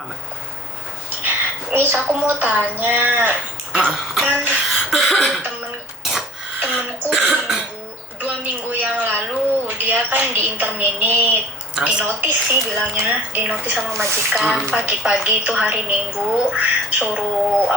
Miss, aku mau tanya. Kan temen temenku 2 minggu yang lalu dia kan di interminate, di notis sih bilangnya, di notis sama majikan. Pagi-pagi itu hari Minggu suruh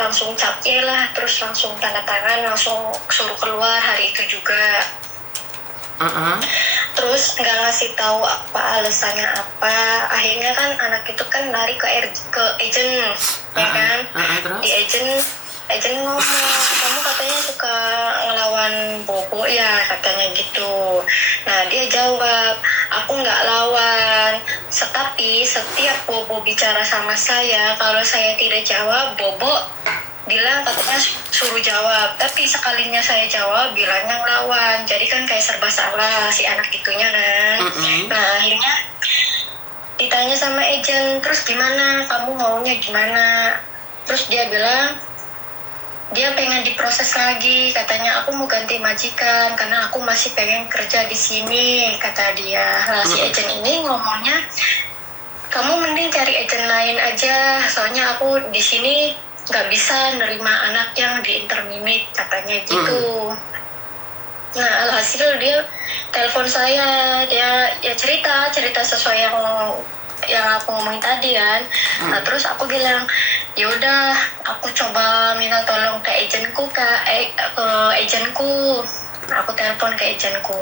langsung capnya lah, terus langsung tanda tangan, langsung suruh keluar hari itu juga. Terus nggak ngasih tahu apa alasannya apa. Akhirnya kan anak itu kan lari ke agent, ya kan? Di agent ngomong, kamu katanya suka ngelawan Bobo ya, katanya gitu. Nah dia jawab, aku nggak lawan. Tetapi setiap Bobo bicara sama saya, kalau saya tidak jawab, Bobo bilang katanya suruh jawab, tapi sekalinya saya jawab bilangnya ngelawan. Jadi kan kayak serba salah si anak itunya kan. Nah akhirnya ditanya sama agent, terus gimana, kamu maunya gimana? Terus dia bilang dia pengen diproses lagi, katanya aku mau ganti majikan karena aku masih pengen kerja di sini, kata dia. Nah si agent ini ngomongnya, kamu mending cari agent lain aja, soalnya aku di sini nggak bisa nerima anak yang di interminate, katanya gitu. Nah alhasil dia telepon saya, dia ya cerita sesuai yang aku ngomongin tadi kan. Nah terus aku bilang, yaudah aku coba minta tolong ke agentku, ke agentku. Nah, aku telepon ke agentku,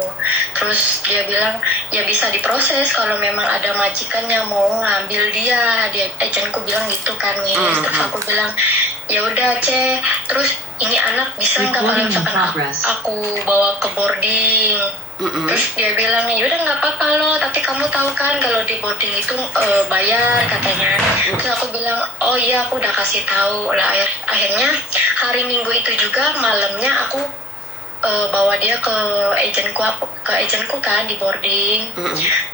terus dia bilang ya bisa diproses kalau memang ada majikan yang mau ngambil dia. Agentku bilang gitu kan nih. Terus aku bilang ya udah C, terus ini anak bisa nggak kalau misalkan aku bawa ke boarding. Terus dia bilang ya udah nggak apa-apa loh, tapi kamu tahu kan kalau di boarding itu bayar, katanya. Terus aku bilang oh iya, aku udah kasih tahu lah. Akhirnya hari Minggu itu juga malamnya aku bawa dia ke agentku kan di boarding.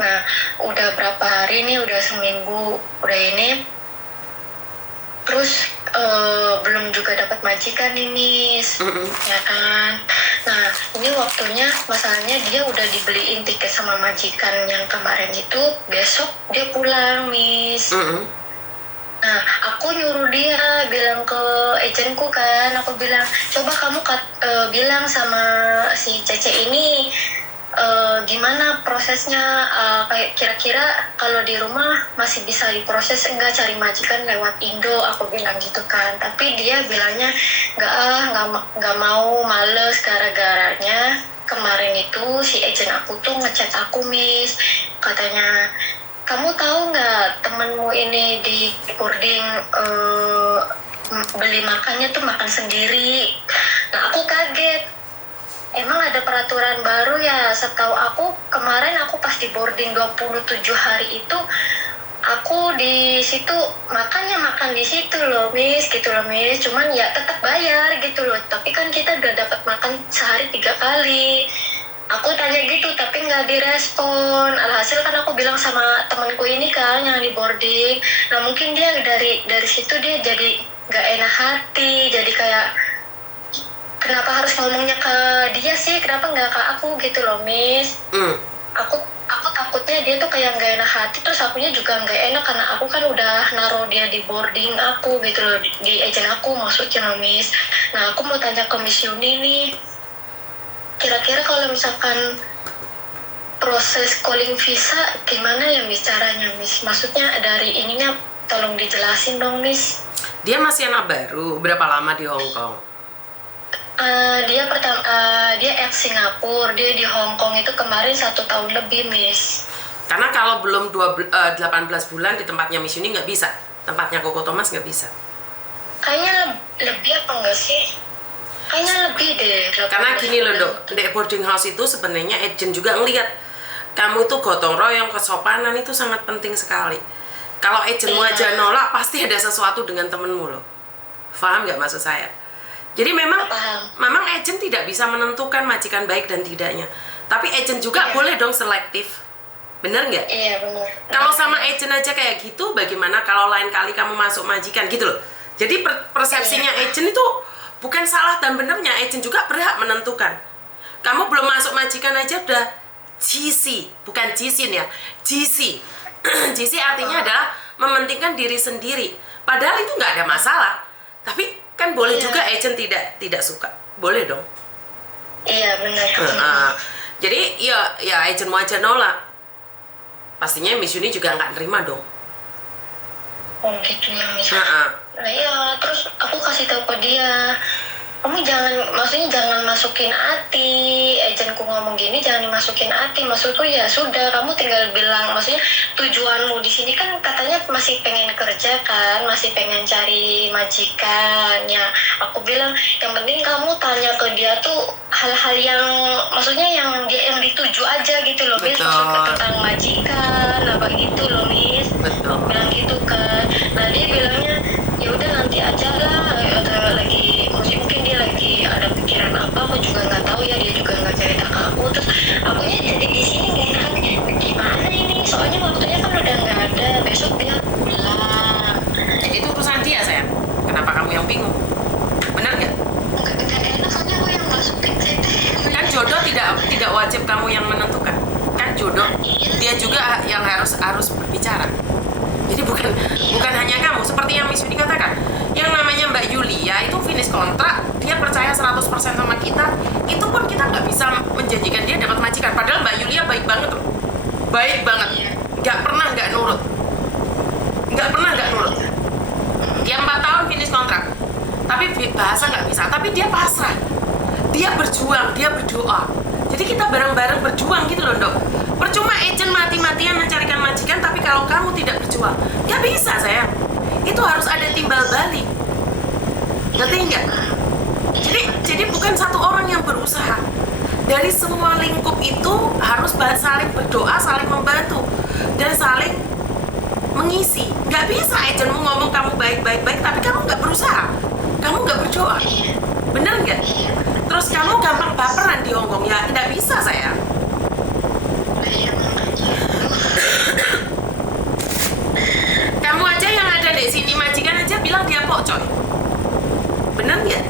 Nah udah berapa hari nih, udah seminggu udah ini, terus belum juga dapat majikan nih Miss. Ya kan. Nah ini waktunya, masalahnya dia udah dibeliin tiket sama majikan yang kemarin itu, besok dia pulang Miss. Nah, aku nyuruh dia bilang ke agentku kan, aku bilang, coba kamu bilang sama si Cece ini gimana prosesnya, kayak kira-kira kalau di rumah masih bisa diproses enggak, cari majikan lewat Indo, aku bilang gitu kan. Tapi dia bilangnya nggak mau, males, gara-garanya kemarin itu si agent aku tuh ngechat aku Miss, katanya kamu tahu nggak temenmu ini di boarding beli makannya tuh makan sendiri. Nah aku kaget, emang ada peraturan baru ya? Setahu aku kemarin aku pas di boarding 27 hari itu aku di situ makannya makan di situ loh Miss, gitu loh Miss. Cuman ya tetap bayar gitu loh, tapi kan kita udah dapat makan sehari 3 kali. Aku tanya gitu tapi nggak direspon. Alhasil kan aku bilang sama temanku ini kan yang di boarding. Nah mungkin dia dari situ dia jadi nggak enak hati, jadi kayak kenapa harus ngomongnya ke dia sih, kenapa nggak ke aku gitu loh Miss. Aku takutnya dia tuh kayak nggak enak hati, terus akunya juga nggak enak karena aku kan udah naruh dia di boarding aku gitu loh, di agent aku maksudnya loh Miss. Nah aku mau tanya ke Miss Yuni nih, kira-kira kalau misalkan proses calling visa gimana ya Miss caranya Miss? Maksudnya dari ininya tolong dijelasin dong Miss. Dia masih anak baru, berapa lama di Hong Kong? Dia ex Singapura, dia di Hong Kong itu kemarin 1 tahun lebih Miss. Karena kalau belum 18 bulan di tempatnya Miss Yuni nggak bisa, tempatnya Koko Thomas nggak bisa. Kayaknya lebih apa enggak sih? Kayaknya lebih deh. Karena gini loh Dok, di boarding house itu sebenarnya agent juga ngelihat kamu itu gotong royong, kesopanan itu sangat penting sekali. Kalau agentmu aja nolak, pasti ada sesuatu dengan temenmu loh. Paham nggak maksud saya? Jadi memang agent tidak bisa menentukan majikan baik dan tidaknya. Tapi agent juga boleh dong selektif. Bener nggak? Iya benar. Kalau sama agent aja kayak gitu, bagaimana kalau lain kali kamu masuk majikan gitu loh. Jadi persepsinya agent itu bukan salah dan benernya, agent juga berhak menentukan. Kamu belum masuk majikan aja udah GC, bukan GC ya, GC. GC artinya adalah mementingkan diri sendiri. Padahal itu nggak ada masalah. Tapi kan boleh juga agent tidak suka. Boleh dong. Iya benar. Jadi ya agentmu aja nolak. Pastinya Miss Yuni juga nggak nerima dong. Oh gitu ya Miss. Nah iya, terus aku kasih tahu ke dia, kamu maksudnya jangan masukin hati, agentku ngomong gini jangan dimasukin hati. Maksudku ya sudah, kamu tinggal bilang, maksudnya tujuanmu di sini kan katanya masih pengen kerja kan, masih pengen cari majikan. Ya aku bilang yang penting kamu tanya ke dia tuh hal-hal yang maksudnya yang dituju aja gitu loh, Miss. Maksudnya tentang majikan apa gitu loh, Miss. Aku bilang gitu kan. Nah dia bilangnya ya udah nanti aja lah, lagi mungkin dia lagi ada pikiran apa, aku juga nggak tahu ya, dia juga nggak cerita ke aku. Terus akunya jadi di sini nggak enak, gimana ini, soalnya waktunya kan udah nggak ada, besok dia pulang. Itu urusan dia sayang, kenapa kamu yang bingung? Benar nggak? Nggak enak, soalnya aku yang masukin kan jodoh tidak wajib kamu yang menentukan, kan jodoh dia juga yang harus berbicara. Jadi bukan hanya kamu, seperti yang Miss Yuni katakan, yang namanya Mbak Yulia itu finish kontrak, dia percaya 100% sama kita, itu pun kita nggak bisa menjanjikan dia dapat majikan. Padahal Mbak Yulia baik banget loh, baik banget, nggak pernah nggak nurut. Dia 4 tahun finish kontrak, tapi bahasa nggak bisa, tapi dia pasrah, dia berjuang, dia berdoa. Jadi kita bareng-bareng berjuang gitu loh, Dok. Percuma agent mati-matian mencarikan majikan, tapi kalau kamu tidak berjuang, nggak bisa sayang. Itu harus ada timbal balik. Ngerti nggak? Jadi bukan satu orang yang berusaha. Dari semua lingkup itu harus saling berdoa, saling membantu, dan saling mengisi. Nggak bisa agentmu ngomong kamu baik, tapi kamu nggak berusaha. Kamu nggak berdoa. Bener nggak? Terus kamu gampang baperan di Hongkong, ya nggak bisa sayang. Kamu aja yang ada di sini majikan aja bilang dia pokcoy. Bener nggak?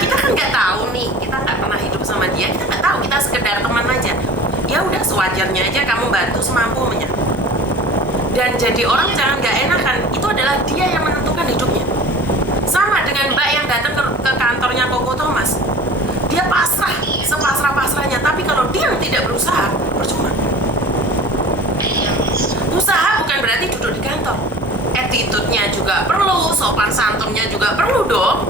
Kita kan nggak tahu nih, kita nggak pernah hidup sama dia, kita nggak tahu, kita sekedar teman aja. Ya udah sewajarnya aja kamu bantu semampunya. Dan jadi orang jangan nggak enakan, itu adalah dia yang menentukan hidupnya. Sama dengan Mbak yang datang ke kantornya Koko Thomas, dia pasrah, sepasrah-pasrahnya, tapi kalau dia tidak berusaha, percuma. Usaha bukan berarti duduk di kantor. Attitude-nya juga perlu, sopan santunnya juga perlu dong.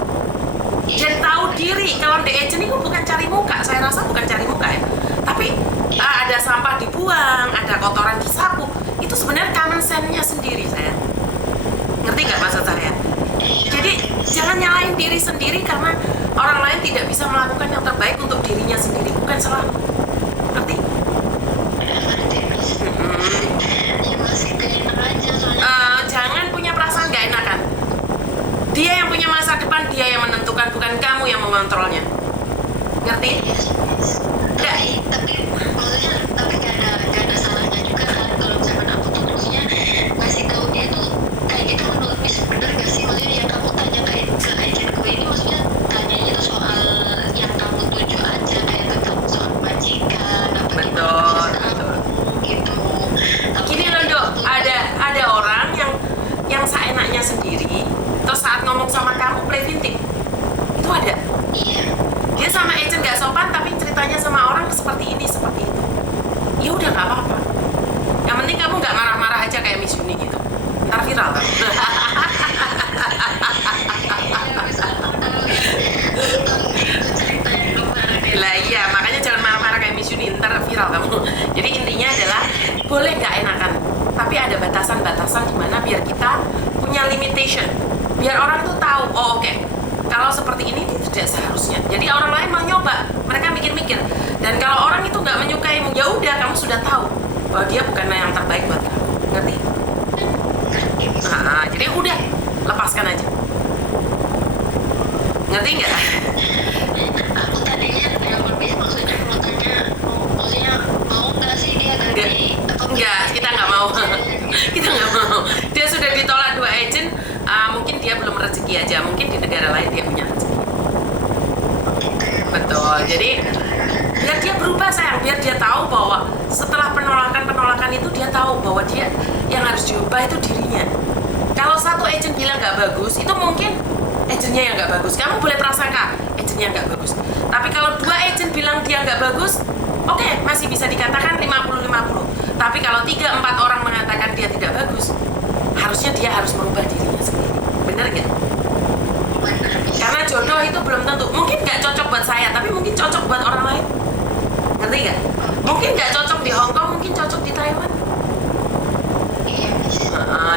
Dan tahu diri, kalau di agent itu bukan cari muka, saya rasa bukan cari muka ya. Tapi ada sampah dibuang, ada kotoran disapu, itu sebenarnya common sense-nya sendiri saya. Ngerti nggak maksud saya? Jadi jangan nyalain diri sendiri karena orang lain tidak bisa melakukan yang terbaik untuk dirinya sendiri, bukan selalu. Ngerti? Jangan punya perasaan gak enakan. Dia yang punya masa depan, dia yang menentukan, bukan kamu yang mengontrolnya. Ngerti? Tapi maksudnya gak ada salahnya juga kan kalau misalkan aku tuh maksudnya ngasih tahu dia tuh kayak gitu. Menurut Miss bener gak sih, maksudnya yang kamu tanya ke agentku ini, maksudnya tanyanya tuh soal yang kamu tuju aja, kayak tentang soal majikan apa betul gitu. Gini loh Dok, ada orang yang seenaknya sendiri, terus saat ngomong sama kamu play victim. Itu ada. Iya. Dia sama agent gak sopan tapi ceritanya sama orang seperti ini, seperti itu. Ya udah nggak apa-apa. Yang penting kamu nggak marah-marah aja kayak Miss Yuni gitu. Ntar viral kan? Lah iya, makanya jangan marah-marah kayak Miss Yuni, ntar viral kamu. Jadi intinya adalah boleh nggak enakan, tapi ada batasan-batasan di mana biar kita punya limitation. Biar orang tuh tahu, oh oke, kalau seperti ini tidak seharusnya. Jadi orang lain mau nyoba, mereka mikir-mikir. Dan kalau orang itu nggak menyukaimu, ya udah kamu sudah tahu bahwa dia bukan yang terbaik buat kamu. Ngerti? Jadi udah lepaskan aja. Ngerti nggak? Aku tadinya lebih maksudnya mau tanya, maksudnya mau nggak sih dia ganti? Enggak, kita nggak mau. Kita nggak mau. Dia sudah ditolak 2 agent. Mungkin dia belum rezeki aja, mungkin di negara lain dia punya rezeki. Betul. Jadi biar dia berubah sayang, biar dia tahu bahwa setelah penolakan itu dia tahu bahwa dia yang harus diubah itu dirinya. Kalau satu agent bilang nggak bagus, itu mungkin agentnya yang nggak bagus. Kamu boleh prasangka agentnya nggak bagus. Tapi kalau 2 agent bilang dia nggak bagus, oke, masih bisa dikatakan 50-50. Tapi kalau 3-4 orang mengatakan dia tidak bagus, harusnya dia harus merubah dirinya sendiri. Bener nggak? Karena jodoh itu belum tentu. Mungkin nggak cocok buat saya, tapi mungkin cocok buat orang lain. Ngerti nggak? Mungkin nggak cocok di Hong Kong, mungkin cocok di Taiwan.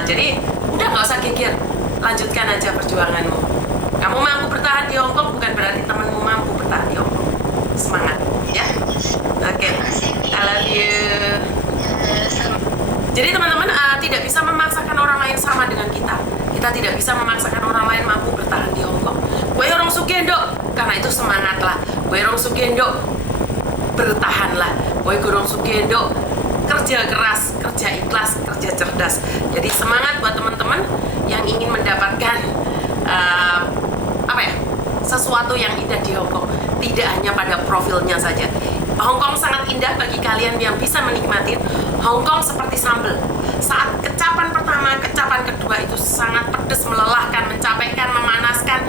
Jadi udah nggak usah gigir, lanjutkan aja perjuanganmu. Kamu mampu bertahan di Hong Kong bukan berarti temanmu mampu bertahan di Hong Kong. Semangat ya. Oke, I love you. Jadi teman-teman, tidak bisa memaksakan orang lain sama dengan kita. Kita tidak bisa memaksakan orang lain mampu bertahan di Hong Kong. Gue orang Sugendo, karena itu semangatlah. Gue orang Sugendo, bertahanlah. Gue orang Sugendo, kerja keras, kerja ikhlas, kerja cerdas. Jadi semangat buat teman-teman yang ingin mendapatkan sesuatu yang indah di Hong Kong. Tidak hanya pada profilnya saja. Hong Kong sangat indah bagi kalian yang bisa menikmati. Hong Kong seperti sambal. Saat kecapan pertama, kecapan kedua itu sangat pedas, melelahkan, mencapekkan, memanaskan,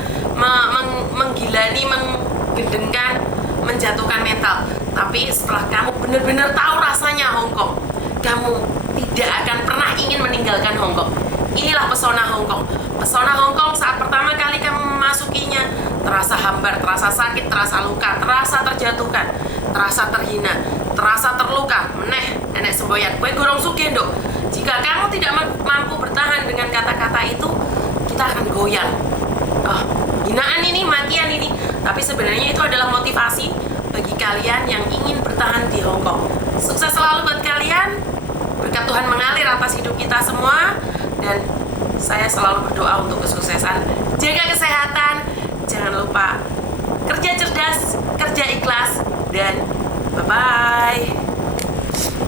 menggilani, menggendengkan, menjatuhkan mental. Tapi setelah kamu benar-benar tahu rasanya Hong Kong, kamu tidak akan pernah ingin meninggalkan Hong Kong. Inilah pesona Hong Kong. Pesona Hong Kong saat pertama kali kamu memasukinya, terasa hambar, terasa sakit, terasa luka, terasa terjatuhkan, terasa terhina, terasa terluka. Meneh, nenek semboyan, kue gorong Sugendo. Jika kamu tidak mampu bertahan dengan kata-kata itu, kita akan goyang. Hinaan ini, matian ini. Tapi sebenarnya itu adalah motivasi bagi kalian yang ingin bertahan di Hong Kong. Sukses selalu buat kalian. Berkat Tuhan mengalir atas hidup kita semua. Dan saya selalu berdoa untuk kesuksesan. Jaga kesehatan. Jangan lupa kerja cerdas, kerja ikhlas, dan bye-bye.